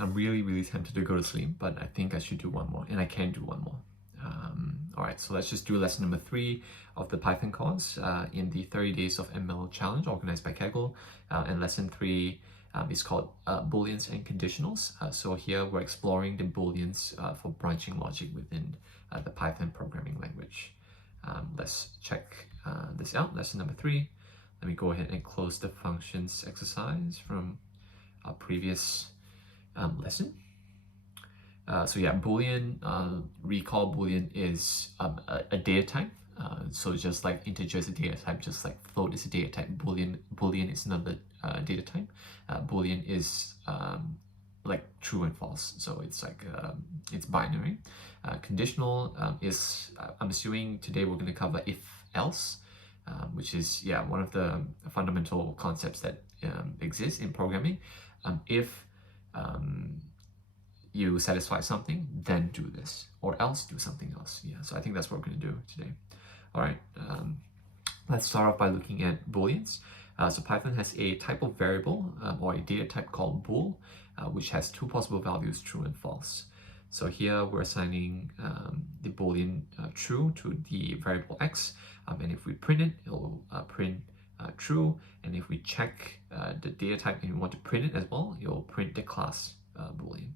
I'm really tempted to go to sleep, but I think I should do one more, and I can do one more. All right, so let's just do lesson number 3 of the Python course in the 30 Days of ML Challenge organized by Kaggle. And lesson 3 is called Booleans and Conditionals. So here we're exploring the Booleans for branching logic within the Python programming language. Let's check this out. Lesson number 3. Let me go ahead and close the functions exercise from our previous lesson. So yeah, Boolean, recall Boolean is a data type. So just like integer is a data type, just like float is a data type, Boolean is another data type. Boolean is like true and false, so it's like it's binary. Conditional is, I'm assuming today we're going to cover if else, which is one of the fundamental concepts that exists in programming. If you satisfy something, then do this, or else do something else. So I think that's what we're going to do today. All right, let's start off by looking at Booleans. So Python has a type of variable or a data type called bool, which has 2 possible values, true and false. So here we're assigning the Boolean true to the variable x, and if we print it, it'll print true, and if we check the data type and we want to print it as well, it'll print the class Boolean.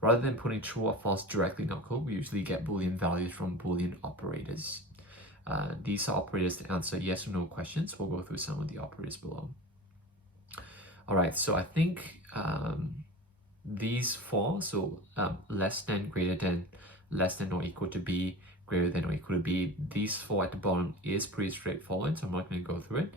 Rather than putting true or false directly in our code, we usually get Boolean values from Boolean operators. These are operators to answer yes or no questions. We'll go through some of the operators below. All right, so I think these 4, so less than, greater than, less than or equal to b, greater than or equal to b, these 4 at the bottom is pretty straightforward, so I'm not going to go through it.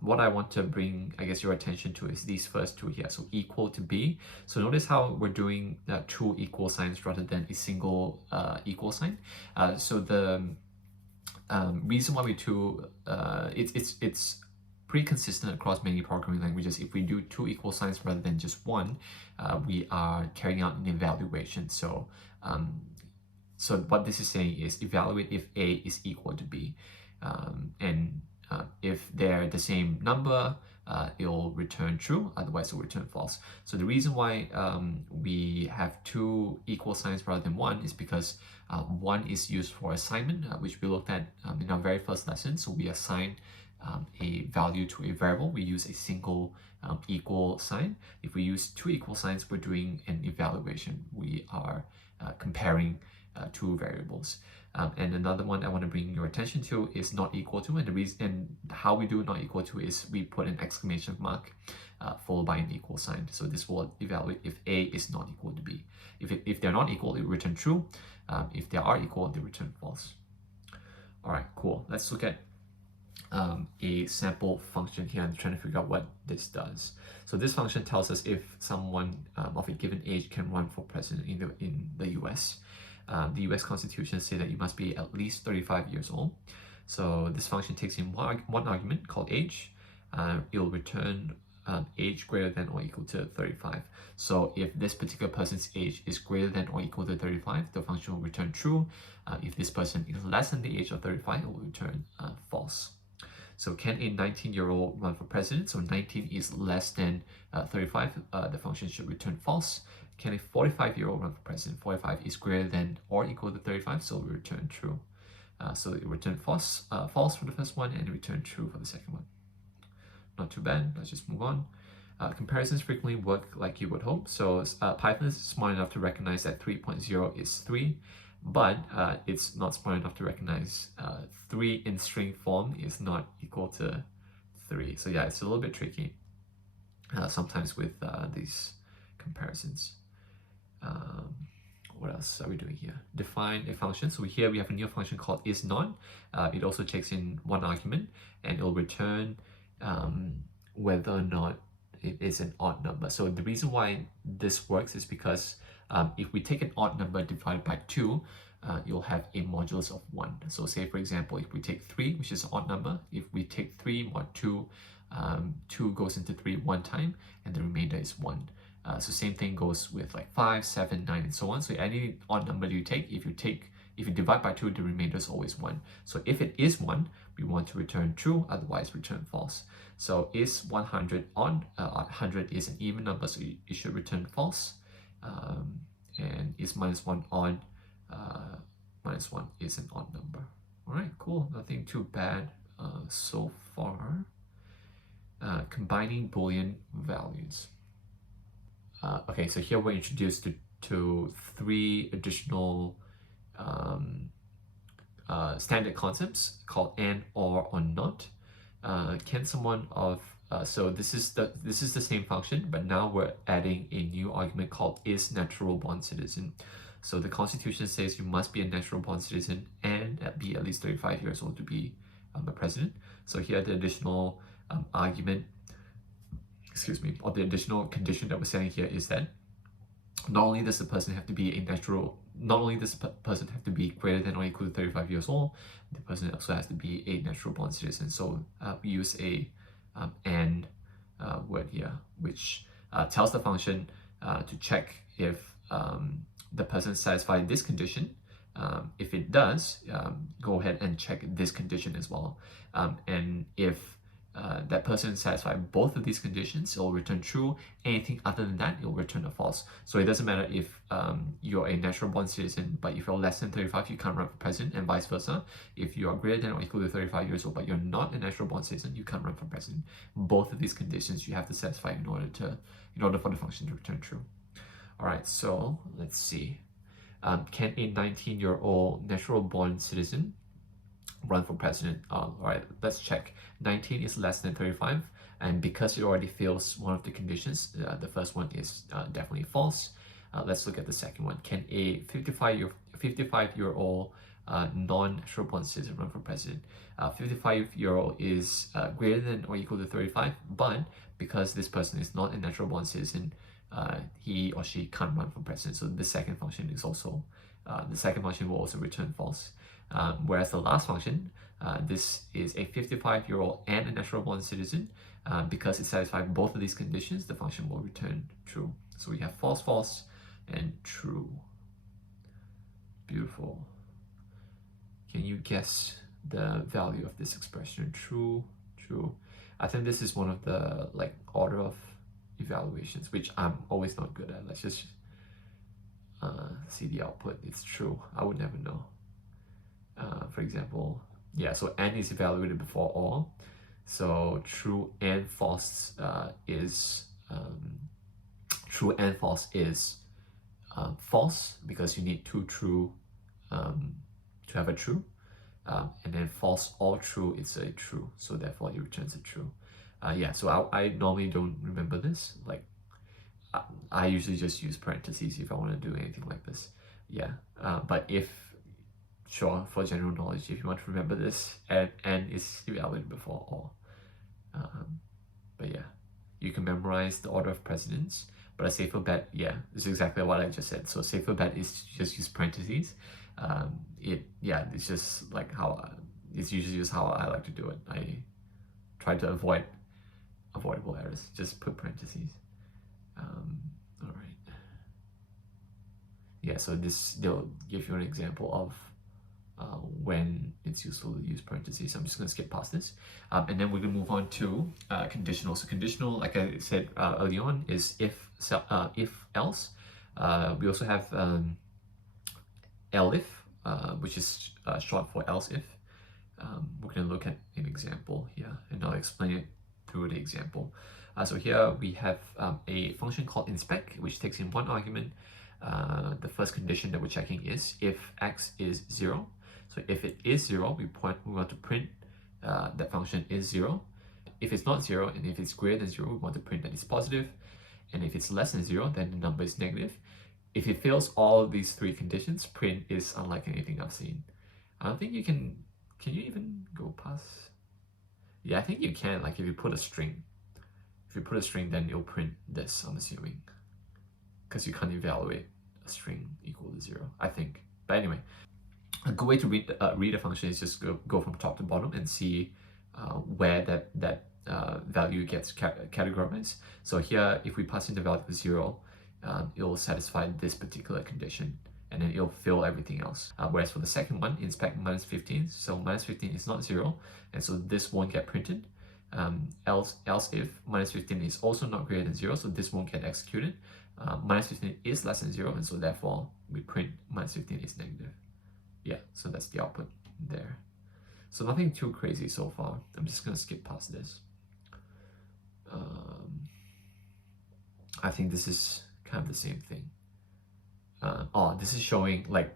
What I want to bring, I guess, your attention to is these first 2 here, so equal to b. So notice how we're doing 2 equal signs rather than a single equal sign. So the reason why we do, it's pretty consistent across many programming languages. If we do 2 equal signs rather than just 1, we are carrying out an evaluation. So so what this is saying is evaluate if A is equal to B, and if they're the same number, it'll return true, otherwise it'll return false. So the reason why we have 2 equal signs rather than 1 is because 1 is used for assignment, which we looked at in our very first lesson. So we assign a value to a variable, we use a single equal sign. If we use 2 equal signs, we're doing an evaluation. We are comparing 2 variables. And another one I want to bring your attention to is not equal to, and the reason and how we do not equal to is we put an exclamation mark followed by an equal sign. So this will evaluate if A is not equal to B. If they're not equal, it will return true. If they are equal, they return false. All right, cool. Let's look at a sample function here and trying to figure out what this does. So this function tells us if someone of a given age can run for president in the US. The US Constitution says that you must be at least 35 years old. So this function takes in one argument called age. It'll return age greater than or equal to 35. So if this particular person's age is greater than or equal to 35, the function will return true. If this person is less than the age of 35, it will return false. So can a 19-year-old run for president? So 19 is less than 35, the function should return false. Can a 45-year-old run for president? 45 is greater than or equal to 35, so we return true. So it return false for the first one and return true for the second one. Not too bad, let's just move on. Comparisons frequently work like you would hope. So Python is smart enough to recognize that 3.0 is 3, but it's not smart enough to recognize 3 in string form is not equal to 3. So yeah, it's a little bit tricky sometimes with these comparisons. What else are we doing here? Define a function. So here we have a new function called isNot. It also takes in one argument and it'll return whether or not it is an odd number. So the reason why this works is because if we take an odd number divided by 2, you'll have a modulus of 1. So say for example, if we take 3, which is an odd number, if we take 3 mod 2, 2 goes into 3 one time and the remainder is 1. So same thing goes with like 5, 7, 9 and so on. So any odd number you take, if you take If you divide by 2, the remainder is always 1. So if it is 1, we want to return true, otherwise return false. So is 100 odd? 100 is an even number, so it should return false. And is minus 1 odd? Minus 1 is an odd number. All right, cool. Nothing too bad so far. Combining Boolean values. Okay, so here we're introduced to 3 additional standard concepts called and, or not. Can someone of so this is the same function, but now we're adding a new argument called is natural born citizen. So the Constitution says you must be a natural born citizen and be at least 35 years old to be a president. So here the additional argument, or the additional condition that we're saying here is that not only does the person have to be greater than or equal to 35 years old, the person also has to be a natural born citizen. So we use a and word here, which tells the function to check if the person satisfies this condition. If it does, go ahead and check this condition as well. And if that person satisfies both of these conditions, it will return true. Anything other than that, it will return a false. So it doesn't matter if you're a natural born citizen, but if you're less than 35, you can't run for president, and vice versa. If you are greater than or equal to 35 years old, but you're not a natural born citizen, you can't run for president. Both of these conditions you have to satisfy in order for the function to return true. All right, so let's see. Can a 19-year-old natural born citizen run for president? All right, let's check. 19 is less than 35, and because it already fails one of the conditions, the first one is definitely false. Let's look at the second one. Can a 55-year-old non-natural born citizen run for president? 55-year-old is greater than or equal to 35, but because this person is not a natural born citizen, he or she can't run for president. So the second function is also the second function will also return false. Whereas the last function, this is a 55-year-old and a natural born citizen. Because it satisfies both of these conditions, the function will return true. So we have false, false, and true. Beautiful. Can you guess the value of this expression? True, true. I think this is one of the order of evaluations, which I'm always not good at. Let's just see the output. It's true. I would never know. For example, yeah, so n is evaluated before all. So true and false is false, because you need 2 true to have a true, and then false or true, it's a true, so therefore it returns a true. Yeah, so I normally don't remember this. I usually just use parentheses if I want to do anything like this. Yeah, but sure, for general knowledge, if you want to remember this, n is evaluated before all. But yeah, you can memorize the order of precedence, but a safer bet, yeah, is exactly what I just said. So a safer bet is just use parentheses. It's just it's usually just how I like to do it. I try to avoid avoidable errors. Just put parentheses. All right. Yeah, so they'll give you an example of when it's useful to use parentheses. I'm just going to skip past this. And then we're going to move on to conditional. So conditional, like I said early on, is if else. We also have elif, which is short for else if. We're going to look at an example here, and I'll explain it through the example. So here we have a function called inspect, which takes in one argument. The first condition that we're checking is if x is 0. So if it is 0, we want to print that function is 0. If it's not 0, and if it's greater than 0, we want to print that it's positive. And if it's less than 0, then the number is negative. If it fails all these 3 conditions, print is unlike anything I've seen. I don't think you can you even go past? Yeah, I think you can, if you put a string. If you put a string, then it'll print this, I'm assuming. Because you can't evaluate a string equal to 0, I think. But anyway, a good way to read a function is just go from top to bottom and see where that value gets categorized. So here, if we pass in the value of 0, it will satisfy this particular condition. and then it'll fill everything else. Whereas for the second one, inspect minus 15, so minus 15 is not 0, and so this won't get printed. Else if minus 15 is also not greater than 0, so this won't get executed. Minus 15 is less than 0, and so therefore we print minus 15 is negative. Yeah, so that's the output there. So nothing too crazy so far. I'm just gonna skip past this. I think this is kind of the same thing. This is showing like,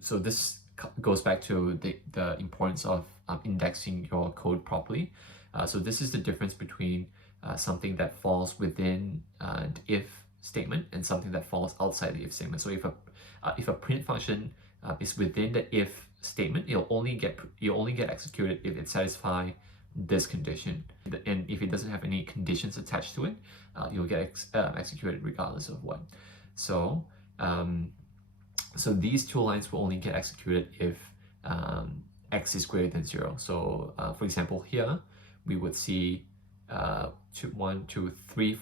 so this goes back to the importance of indexing your code properly. So this is the difference between something that falls within the if statement and something that falls outside the if statement. So if a print function is within the if statement, you'll only get executed if it satisfies this condition, and if it doesn't have any conditions attached to it, you'll get executed regardless of what. So so these two lines will only get executed if x is greater than 0. So for example, here we would see 1, 2, 3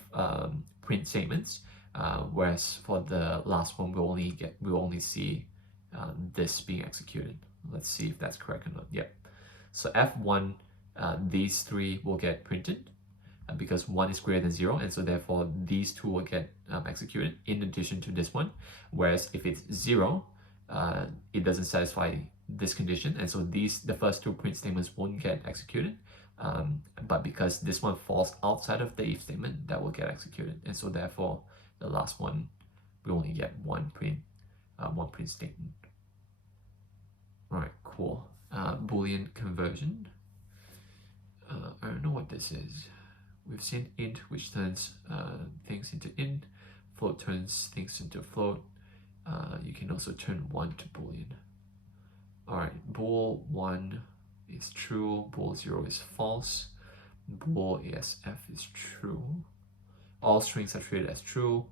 print statements, whereas for the last one we'll only see this being executed. Let's see if that's correct or not. Yep. So F1, these 3 will get printed because 1 is greater than 0, and so therefore these 2 will get executed in addition to this one. Whereas if it's 0, it doesn't satisfy this condition, and so the first 2 print statements won't get executed. But because this one falls outside of the if statement, that will get executed, and so therefore the last one we only get one print statement. All right, cool. Boolean conversion. I don't know what this is. We've seen int, which turns things into int. Float turns things into float. You can also turn 1 to boolean. All right, bool 1 is true, bool 0 is false, bool ASF is true. All strings are treated as true.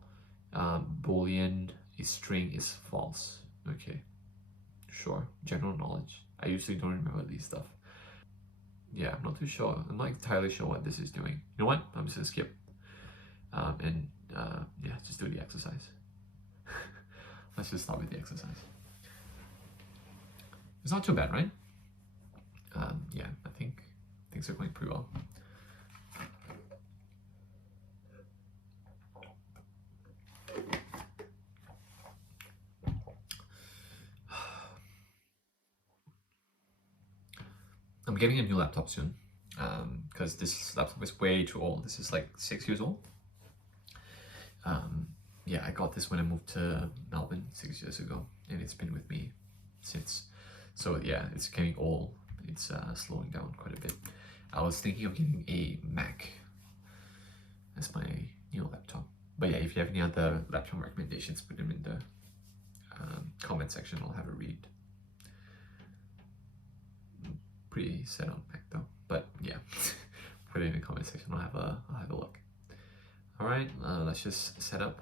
Boolean string is false. Okay, sure, general knowledge. I usually don't remember these stuff. Yeah, I'm not too sure. I'm not entirely sure what this is doing. You know what? I'm just gonna skip. Yeah, just do the exercise. Let's just start with the exercise. It's not too bad, right? Yeah, I think things are going pretty well. I'm getting a new laptop soon because this laptop is way too old. This is like 6 years old. Yeah, I got this when I moved to Melbourne 6 years ago, and it's been with me since. So yeah, it's getting old. It's slowing down quite a bit. I was thinking of getting a Mac as my new laptop. But yeah, if you have any other laptop recommendations, put them in the comment section. I'll have a read. Pretty set on Mac though, but yeah, put it in the comment section. I'll have a look. All right, let's just set up.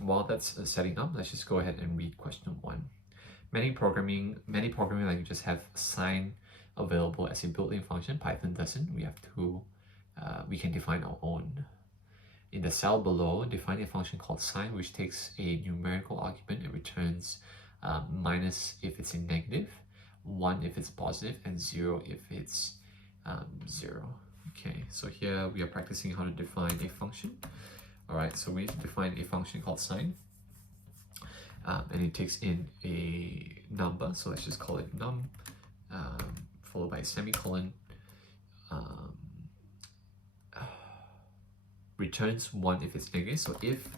While that's setting up, let's just go ahead and read question 1. Many programming languages have sign available as a built-in function. Python doesn't. We can define our own. In the cell below, define a function called sign, which takes a numerical argument and returns minus if it's a negative, 1 if it's positive, and 0 if it's 0. Okay, so here we are practicing how to define a function. All right, so we need to define a function called sign, and it takes in a number. So let's just call it num, followed by a semicolon. Returns 1 if it's negative. So if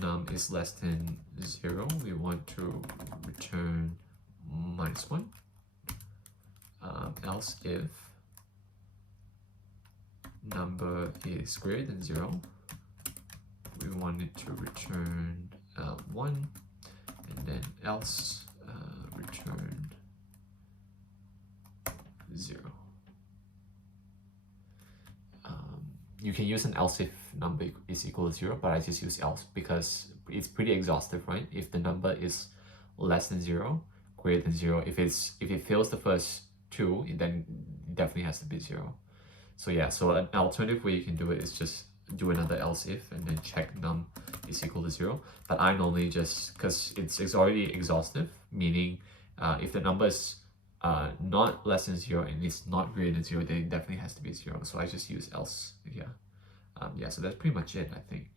num is less than 0, we want to return -1. Else if number is greater than 0, we want it to return 1, and then else return 0. You can use an else if number is equal to 0, but I just use else because it's pretty exhaustive, right? If the number is less than 0, greater than 0, if it fails the first 2, then it definitely has to be 0. So yeah, so an alternative way you can do it is just do another else if and then check num is equal to 0. But I normally just, because it's already exhaustive, meaning if the number is not less than 0 and it's not greater than 0, then it definitely has to be 0. So I just use else here. Yeah, so that's pretty much it, I think.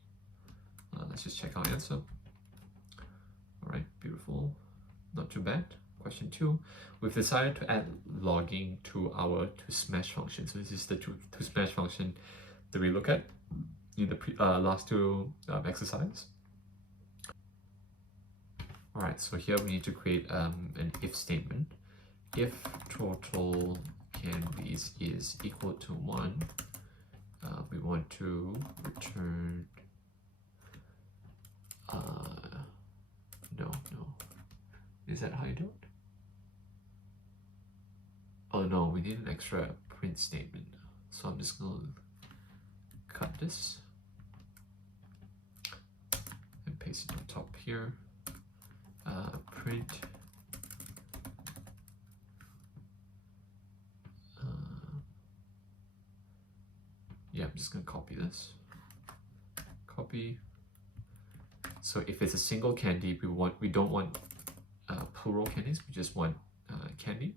Let's just check our answer. All right, beautiful. Not too bad. Question 2. We've decided to add logging to our toSmash function. So this is the toSmash function that we look at in the last two exercises. All right, so here we need to create an if statement. If total candies is equal to 1, we want to return no. Is that how you do it? Oh no, we need an extra print statement. So I'm just gonna cut this and paste it on top here. Print yeah, I'm just gonna copy this. Copy. So if it's a single candy, we don't want plural candies. We just want candy.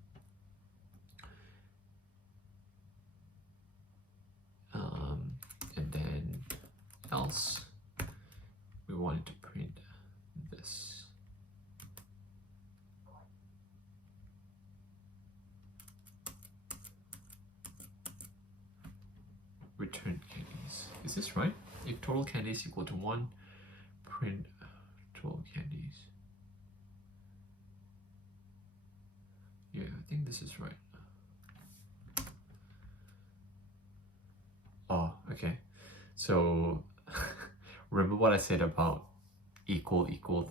And then else, we wanted to print this. Return candies. Is this right? If total candies equal to 1, print total candies. Yeah, I think this is right. Oh, okay. So remember what I said about equal,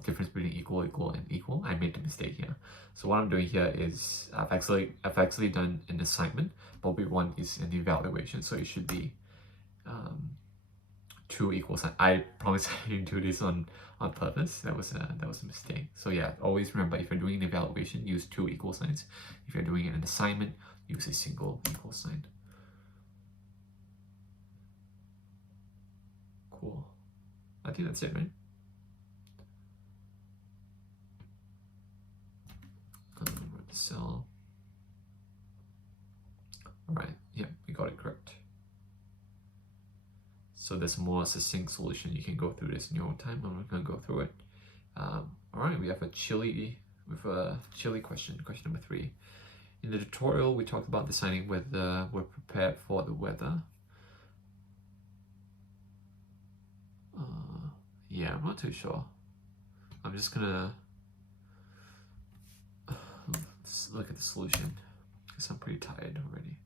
difference between equal, and equal? I made the mistake here. So what I'm doing here is I've actually done an assignment, but what we want is an evaluation. So it should be 2 equal signs. I promise I didn't do this on purpose. That was a mistake. So yeah, always remember, if you're doing an evaluation, use 2 equal signs. If you're doing an assignment, use a single equal sign. Cool. I think that's it, right? Write the cell. All right. Yeah, we got it correct. So there's a more succinct solution. You can go through this in your own time. I'm not gonna go through it. All right, we have a chilly question. Question number 3. In the tutorial, we talked about deciding whether we're prepared for the weather. Yeah, I'm not too sure. I'm just gonna look at the solution because I'm pretty tired already.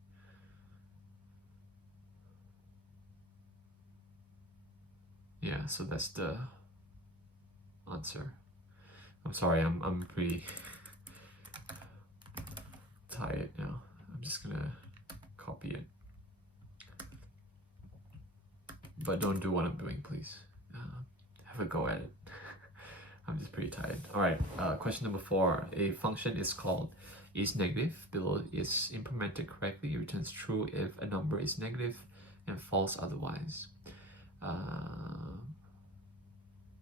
Yeah, so that's the answer. I'm sorry, I'm pretty tired now. I'm just gonna copy it. But don't do what I'm doing, please. Have a go at it. I'm just pretty tired. All right, question number 4. A function is called is negative. Below is implemented correctly. It returns true if a number is negative and false otherwise.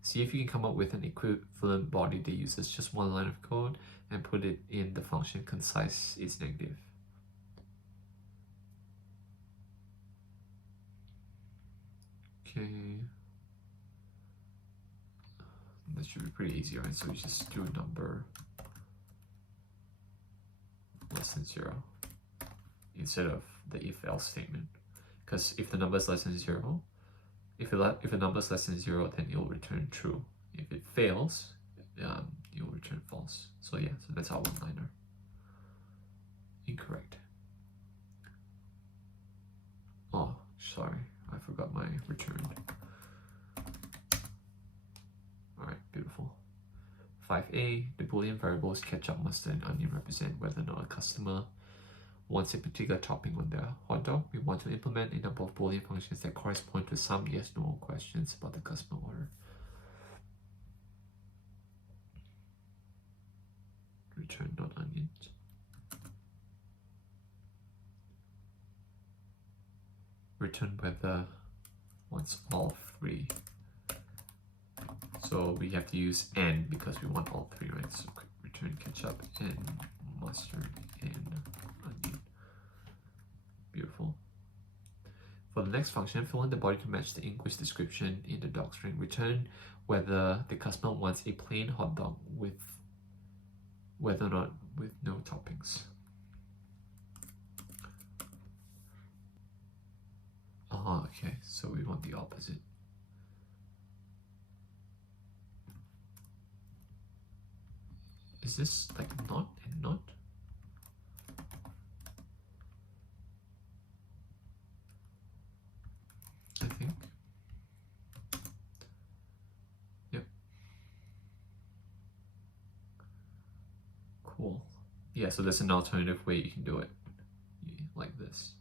See if you can come up with an equivalent body that uses just one line of code and put it in the function concise is negative. Okay. That should be pretty easy, right? So we just do a number less than 0 instead of the if-else statement. Because if the number is less than 0, if the number is less than 0, then it will return true. If it fails, it will return false. So yeah, so that's our one-liner. Incorrect. Oh, sorry, I forgot my return. All right, beautiful. 5a, the Boolean variables ketchup, mustard, and onion represent whether or not a customer wants a particular topping on their hot dog. We want to implement a number of Boolean functions that correspond to some yes/no questions about the customer order. Return not onions. Return whether wants all three. So we have to use and because we want all three, right? So return ketchup and mustard and onion. Beautiful. For the next function, fill in the body to match the English description in the doc string. Return whether the customer wants a plain hot dog with whether or not with no toppings. Oh, okay, so we want the opposite. Is this like not and not? I think. Yep. Cool. Yeah, so there's an alternative way you can do it. Like this.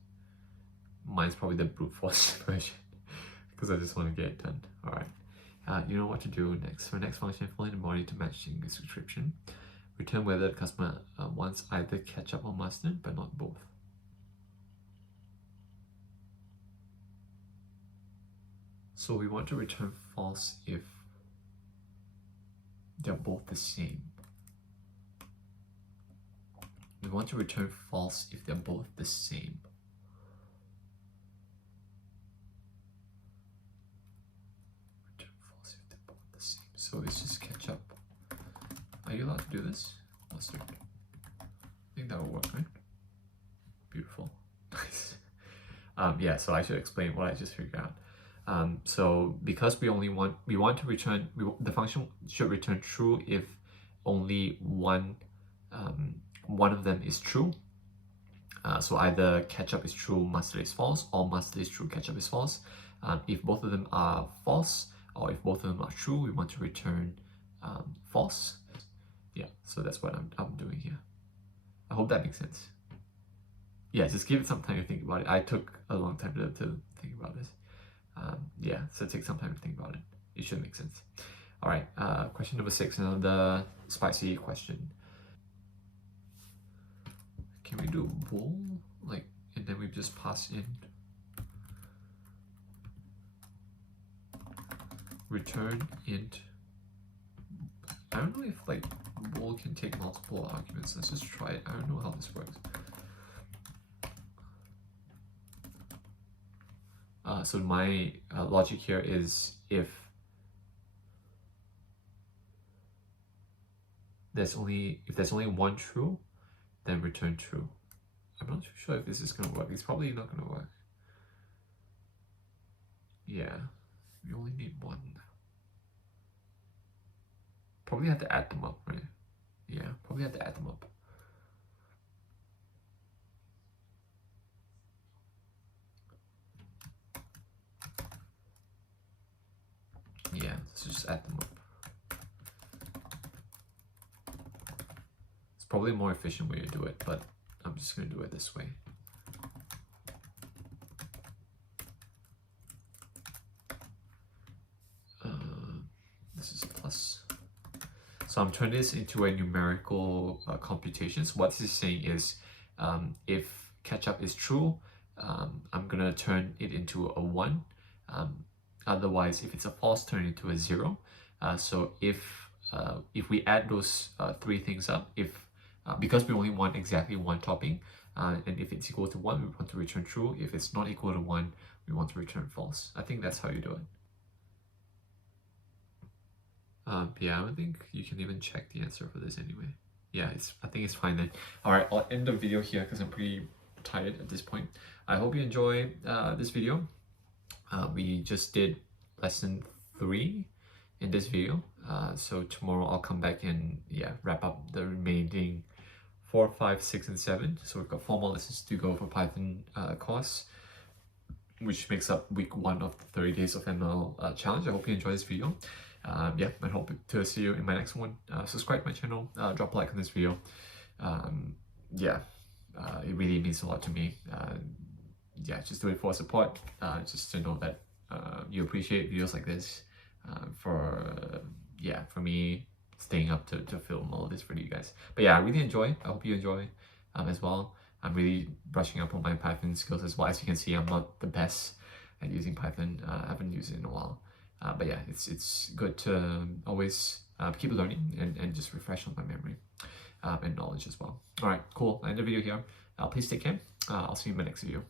Mine's probably the brute force version because I just want to get it done. Alright. You know what to do next. For next function, fill in the body to match the English description. Return whether the customer wants either ketchup or mustard, but not both. So we want to return false if they're both the same. We want to return false if they're both the same. Return false if they're both the same. So it's just ketchup. Are you allowed to do this? Mustard. I think that will work, right? Beautiful. Nice. Yeah, so I should explain what I just figured out. So because we want to return, the function should return true if only one of them is true. So either ketchup is true, mustard is false, or mustard is true, ketchup is false. If both of them are false, or if both of them are true, we want to return false. Yeah, so that's what I'm doing here. I hope that makes sense. Yeah, just give it some time to think about it. I took a long time to think about this. Yeah, so take some time to think about it. It should make sense. All right, question number 6, another spicy question. Can we do a bool? Like, and then we just pass in return int. I don't know if like bool can take multiple arguments. Let's just try it. I don't know how this works. So my logic here is if there's only one true, then return true. I'm not too sure if this is gonna work. It's probably not gonna work. Yeah, we only need one. Probably have to add them up, right? Yeah, probably have to add them up. Yeah, let's just add them up. It's probably a more efficient way to do it, but I'm just going to do it this way. This is a plus. So I'm turning this into a numerical computation. So what this is saying is if ketchup is true, I'm going to turn it into a 1. Otherwise, if it's a false, turn it into a 0. So if we add those 3 things up, because we only want exactly one topping, and if it's equal to 1, we want to return true. If it's not equal to 1, we want to return false. I think that's how you do it. Yeah, I don't think you can even check the answer for this anyway. Yeah, I think it's fine then. Alright, I'll end the video here because I'm pretty tired at this point. I hope you enjoy this video. We just did lesson 3 in this video. So tomorrow I'll come back and wrap up the remaining 4, 5, 6, and 7. So we've got 4 more lessons to go for Python course, which makes up week 1 of the 30 days of ML challenge. I hope you enjoy this video. Yeah, I hope to see you in my next one. Subscribe to my channel, drop a like on this video. Yeah, it really means a lot to me. Yeah, just do it for support, just to know that you appreciate videos like this, for me staying up to film all this for you guys. But yeah, I really enjoy. I hope you enjoy as well. I'm really brushing up on my Python skills as well. As you can see, I'm not the best at using Python. I haven't used it in a while. But yeah, it's good to always keep learning and just refresh on my memory and knowledge as well. All right, cool. I end the video here. Please take care. I'll see you in my next video.